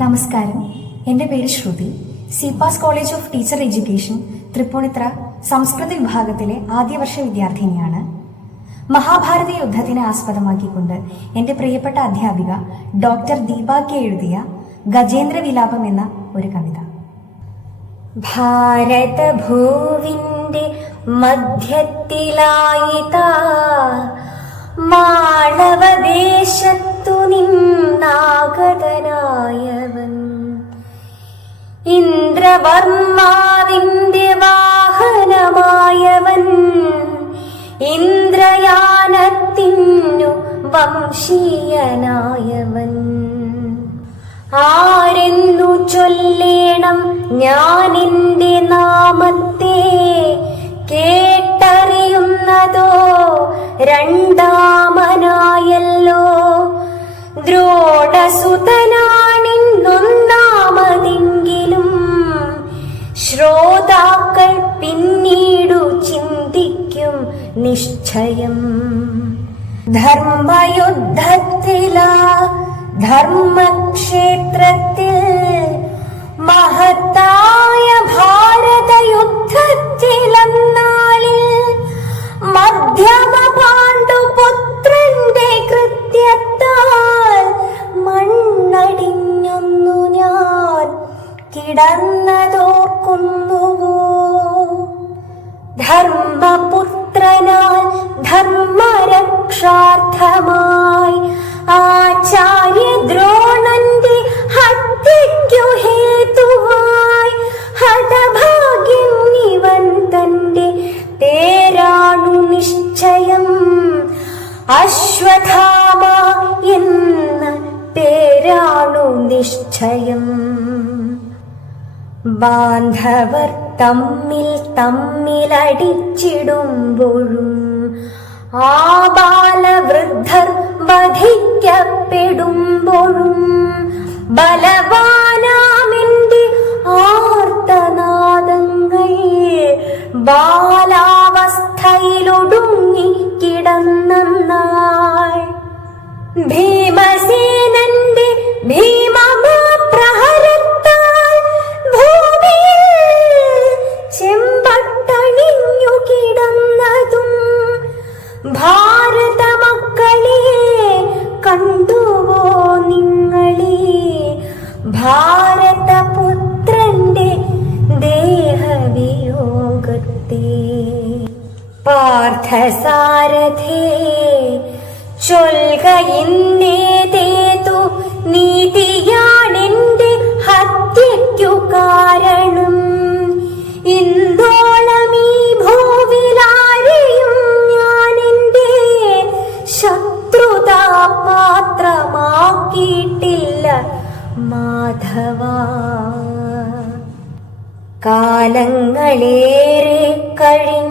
നമസ്കാരം, എൻ്റെ പേര് Shruti. CPAS college of teacher education Thrippunithura സംസ്കൃത വിഭാഗത്തിലെ ആദ്യവർഷ വിദ്യാർത്ഥിനിയാണ്. മഹാഭാരത യുദ്ധത്തിനെ ആസ്പദമാക്കിക്കൊണ്ട് എൻ്റെ പ്രിയപ്പെട്ട അധ്യാപിക ഡോക്ടർ ദീപ കെ എഴുതിയ ഗജേന്ദ്ര വിലാപം എന്ന ഒരു കവിത. ഭാരതഭൂവിന്റെ മധ്യത്തിലായിതാ മാളവദേശത്തു നിന്നാഗതനായവൻ, ഇന്ദ്രവർമാവിന്റെ വാഹനമായവൻ, ഇന്ദ്രയാനത്തിനു വംശീയനായവൻ. ആരെന്നു ചൊല്ലേണം ഞാനിന്റെ നാമത്തെ, കേട്ടറിയുന്നതോ രണ്ടാമനായല്ലോ. ദ്രോണസുതനാണിന്നൊന്നാമതെങ്കിലും ശ്രോതാക്കൾ പിന്നീടു ചിന്തിക്കും നിശ്ചയം. ധർമ്മയുദ്ധത്തിലാ ധർമ്മക്ഷേത്രത്തിൽ മഹത്തായ ഭാരതയുദ്ധത്തിലന്നാളിൽ മധ്യമ പാണ്ഡുപുത്രന്റെ കൃത്യത്താൽ മണ്ണടിഞ്ഞൊന്നു ഞാൻ കിടന്നതോർക്കുന്നുവോ. ധർമ്മപുത്രനാൽ ധർമ്മരക്ഷാർത്ഥമായി ആചാര്യ ദ്രോണന്റെ ഹത്യയ്ക്കു ഹേതുവായി ഹതഭാഗ്യൻ ഇവൻ തന്റെ പേരാണു നിശ്ചയം. അശ്വത്ഥാമ എന്ന പേരാണു നിശ്ചയം. ബാന്ധവർ തമ്മിലടിച്ചിടുമ്പോഴും ആബാലവൃദ്ധർ വധിക്കപ്പെടുമ്പോഴും ബലവാനാമെന്റെ ആർത്തനാദങ്ങൾ ബാലാവസ്ഥയിലൊടുങ്ങി കിടന്നാൾ. ഭീമസേനന്റെ ഭീമപ്രഹരത്താൽ ഭൂമിയിൽ ചെമ്പട്ടണിഞ്ഞു കിടന്നതും ഭാരത മക്കളെ കണ്ടുവോ നിങ്ങളെ. ഭാരതപുത്രന്റെ ദേഹവിയോഗത്തെ പാർത്ഥസാരഥേ ചൊൽക ഇന്നേതേതു നീതിയാണെന്റെ ഹത്യയ്ക്കു കാരണം. ഇന്നോളം ഈ ഭൂവിലാരെയും ഞാൻ എന്റെ ശത്രുതാപാത്രമാക്കിയിട്ടില്ല മാധവ. കാലങ്ങളേറെ കഴിഞ്ഞ